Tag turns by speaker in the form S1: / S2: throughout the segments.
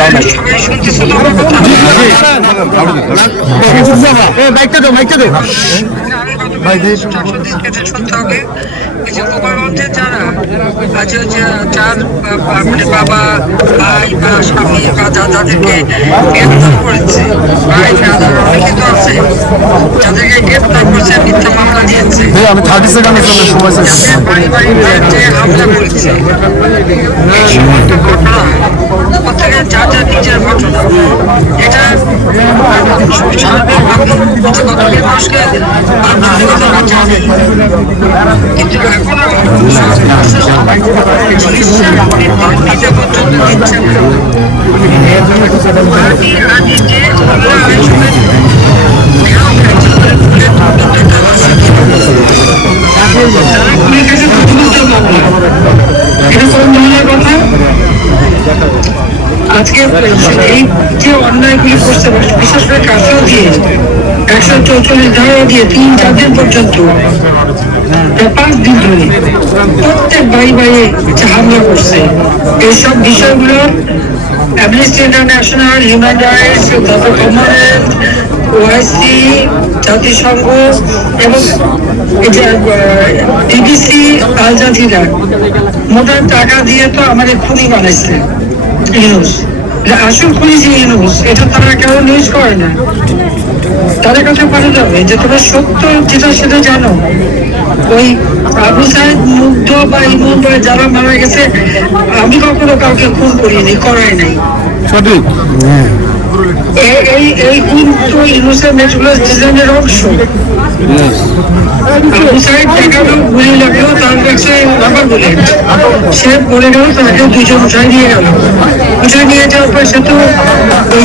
S1: সবাই শুনতেছে তো আমার কথা
S2: মাইকটা দো মাইকটা দো।
S1: আমি শুনতে হবে এই যে গোপালগঞ্জে যারা আজ যার মানে বাবা ভাই বা স্বামী বা দাদাদেরকে গ্রেপ্তার করেছে ভাই দাদার অনেকে তো আছে যাদেরকে করেছে মিথ্যা মামলা দিয়েছে
S2: আমি থার্টি সেকেন্ডের জন্য সময় চাই
S1: যাদের বাড়ি বাড়ি যে হামলা করেছে এই সমস্ত ঘটনা প্রত্যেকের যার যার নিজের ঘটনা এটা স্বাভাবিকভাবে কতগুলি মানুষকে আন্তরিকতা জানে কিন্তু এখনও চিকিৎসার নির্দেশ দিতে পর্যন্ত দিচ্ছে না আমি আমি যে আমরা আসলে খেয়াল খাচ্ছি তাদের বুলেট তারা পুলিশ কাছে প্রতিনিধিত্ব করবে এটা কোন ধরনের কথা আজকে এই যে অন্যায়গুলি করছে, বিশেষ করে কাফেও দিয়ে একশো চৌচল্লিশ ধারা দিয়ে তিন চার দিন পর্যন্ত প্রায় পাঁচ দিন ধরে প্রত্যেক বাড়ি বাড়ি হামলা করছে, এইসব বিষয়গুলো Amnesty International human rights Commonwealth OIC জাতিসংঘ এবং যে বিবিসি আল জাজিরা মোটা টাকা দিয়ে তো আমাদের খুনি বানাইছে ইউনুস আসল খুনি যে ইউনুস এটা তারা কেউ নিউজ করে না। তাদের কাছে পারে যাবে যে তোমরা সত্য যেটা সেটা জানো। ওই আবু সাহেব মুগ্ধ বা ইমন যারা মারা গেছে আমি কখনো কাউকে খুন করিনি করাই নাই।
S2: সঠিক।
S1: এই- এই খুন তো ইউনুসের মেট্রোলস ডিজাইনের অংশ। আবু সাহেব দেখাল গুলি লাগল তার কাছে রাবার বুলেট সে পড়ে গেল তাকে দুজন উঠায় নিয়ে গেল। উঠায় নিয়ে যাওয়ার পর সে তো ওই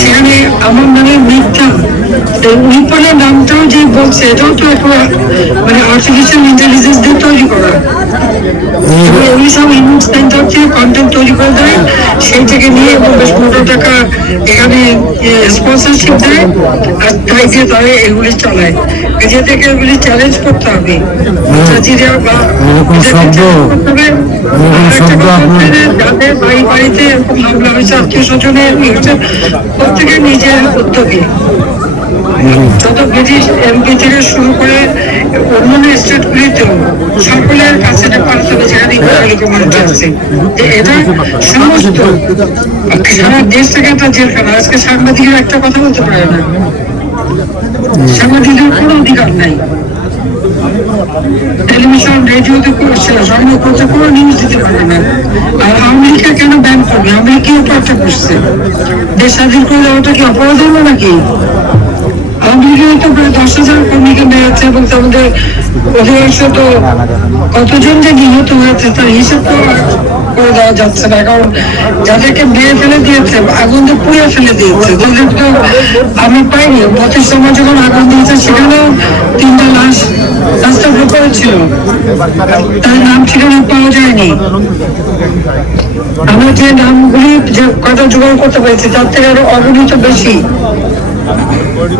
S1: সেখানে আমার নামে মিথ্যা। উইপনের নামটাও যে বলছে এটাও তো একটা মানে আর্টিফিশিয়াল ইন্টেলিজেন্স দিয়ে তৈরি করা। এবং এগুলি সব ইমেজ সেন্টার থেকে কন্টেন্ট তৈরি করে দেয়। সেই থেকে নিয়ে এবং বেশ পনেরো টাকা এখানে স্পন্সরশিপ দেয়। আর তাই দিয়ে তারা এগুলি চালায়। নিজে থেকে এগুলি চ্যালেঞ্জ করতে হবে। বা যে যাদের বাড়ি বাড়িতে এরকম হামলা হয়েছে আত্মীয় স্বজনের হচ্ছে প্রত্যেকের নিজের উদ্যোগে যত ব্রিটিশ এমপি থেকে শুরু করে অন্যান্য স্টেটগুলিতেও সকলের কাছে পাঠাতে হবে যেখানে এরকম মানুষ যে এটা সমস্ত সারা দেশ থেকে একটা জেলখানা। আজকে সাংবাদিকের একটা কথা বলতে পারে না। সাংবাদিকের কোনো অধিকার নাই। টেলিভিশন, রেডিওতে সংবাদ করতে কোনো নিউজ দিতে পারে না। আর আমেরিকা কেন ব্যান করবে? আমেরিকা অপরাধটা করছে। দেশ স্বাধীন করে দেওয়াটা কি অপরাধ হলো নাকি? প্রায় দশ হাজার কর্মীকে মেরেছে এবং তাদের অধিকাংশ তো কতজন যে নিহত হয়েছে তার তো করে দেওয়া যাচ্ছে না। কারণ যাদেরকে মেরে ফেলে দিয়েছে আগুন দিয়ে পুড়ে ফেলে দিয়েছে তো আমি পাইনি। পঁচিশ সময় যখন আগুন দিয়েছে, সেখানেও তিনটা লাশ রাস্তার উপরে ছিল। তার নাম ঠিকানা পাওয়া যায়নি। আমরা যে নামগুলি যে কটা জোগাড় করতে পেরেছি, তার থেকে আরও অগণিত বেশি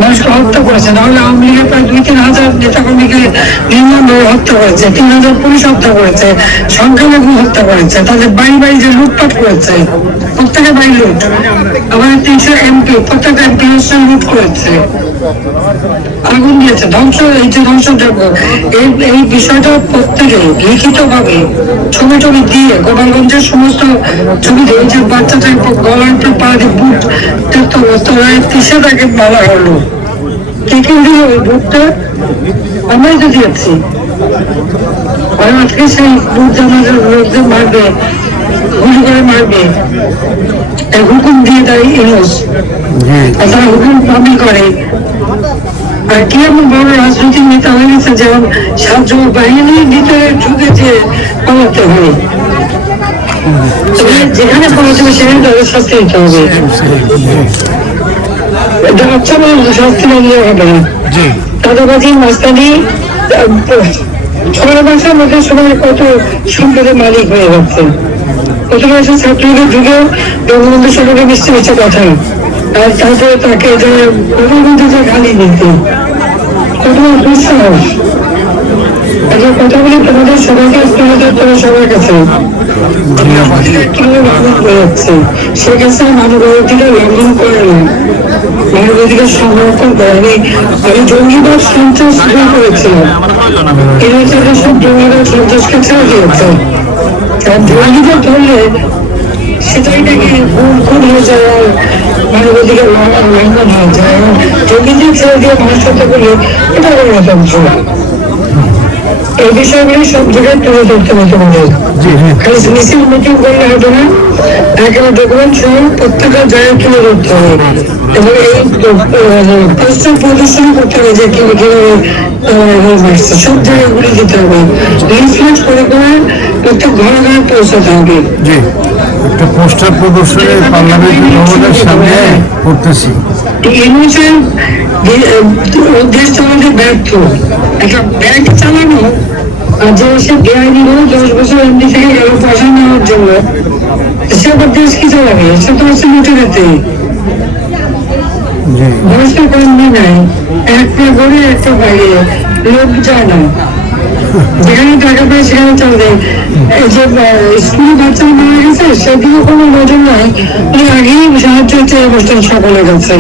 S1: মানুষকে হত্যা করেছে। নাহলে আওয়ামী লীগের প্রায় দুই তিন হাজার নেতাকর্মীকে নির্মমভাবে হত্যা করেছে, তিন হাজার পুলিশ হত্যা করেছে, সংখ্যালঘু হত্যা করেছে, তাদের বাড়ি বাড়ি যে লুটপাট করেছে প্রত্যেকের বাড়ি লুট। আমাদের তিনশো এমপি, প্রত্যেকটা এমপি লুট করেছে। আগুন দিয়েছে, ধ্বংস, এই যে ধ্বংসযজ্ঞ, এই এই বিষয়টা প্রত্যেকে লিখিত ভাবে ছবি টবি দিয়ে গোপালগঞ্জের সমস্ত ছবি দিয়ে যে বাচ্চাটার গলার উপর পা দিয়ে বুট দেখতে অবস্থা কিসে তাকে মারা হলো কে কে দিল ওই বুটটা আমরাই তো দিয়েছি। আর আজকে সেই বুট জামাজের লোকদের মারবে গুলি করে মারবে। হুকুম দিয়ে দেয় ইউনুস আর তারা হুকুম পাবি করে। আর কি এমন বড় রাজনৈতিক নেতা হয়ে গেছে যেমন সাহায্য বাহিনীর ভিতরে ঢুকে যে পালাতে হয় যেখানে পৌঁছবে সেখানে তাদের শাস্তি দিতে হবে। হচ্ছে না শাস্তি দিলে হবে না দাদাবাজি মাস্তানি কত সম্পদের মালিক হয়ে যাচ্ছে প্রথমে মাসে ছাত্রীদের ঢুকে বঙ্গবন্ধু সবাইকে মিষ্টি মিষ্টি কথা আর তারপরে তাকে যে বঙ্গবন্ধু যে গালি দিতে কত দুঃসাহস আজকে কথা বলি তোমাদের সবাইকে তোমাদের তোমার সবার কাছে। করে মানবাধিকার লঙ্ঘন করে করে সেটাই নাকি খুন হয়ে যায় জঙ্গিদের ছেড়ে দিয়ে মানুষ হত্যা করলে এটা গণতন্ত্র এই বিষয়গুলি সব জায়গায় তুলে ধরতে
S2: জি জি।
S1: খালি মিছিল মিটিং করলে হবে না। একেবারে ডকুমেন্ট সহ প্রত্যেকটা জায়গায় তুলে ধরতে হবে। এবং এই পোস্টার প্রদর্শন করতে হবে যে কি কীভাবে সব জায়গাগুলি দিতে হবে। লিফলেট করে করে প্রত্যেক ঘরে ঘরে পৌঁছাতে হবে।
S2: একটা পোস্টার প্রদর্শনী পার্লামেন্ট ভবনের সামনে করতেছি।
S1: ইমোশন দেশ ব্যর্থ। একটা ব্যাংক চালানো আর যে সে বেআইনি দশ বছর এমডি থেকে গেল পয়সা নেওয়ার জন্য। সে আবার দেশ কি চালাবে? সে তো হচ্ছে লুটেরাতে
S2: জি।
S1: বয়সের কমবে নাই একটা ঘরে একটা বাইরে। লোক যায় না। যেখানে টাকা পায় সেখানে চলে। এই যে স্কুলে বাচ্চা মারা গেছে সেদিকে কোনো নজর নাই। আগেই সাহায্য চেয়ে বসতেন সকলের কাছে।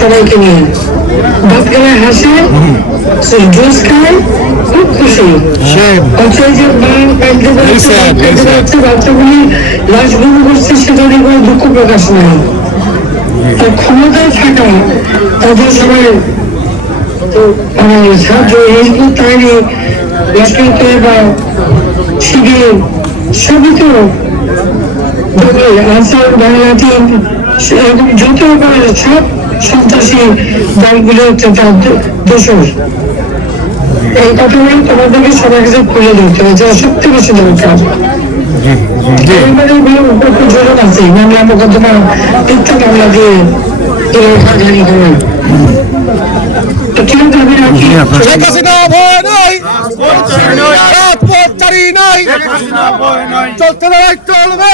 S1: সবাইকে নিয়ে ভাত হাসে জুস খায় খুব খুশি অথচ যে বাচ্চাগুলি লাশ গুম করছে সেটা নিয়ে কোনো দুঃখ প্রকাশ নাই তো ক্ষমতায় থাকা তাদের সবাই তো মানে সাহায্য হিজবুত তাহলে লস্কর তৈবা শিবির সবই তো আনসার বাংলাদেশ যত রকমের সব সন্ত্রাসী দলগুলো হচ্ছে তার দোষর। এই কথাগুলো তোমাদেরকে সবার কাছে খুলে দিতে হবে সত্যি বেশি দরকার। আছে মামলা মোকদ্দমা মিথ্যা মামলা দিয়ে
S3: শেখ হাসিনা ভয় নাই চলতে চলবে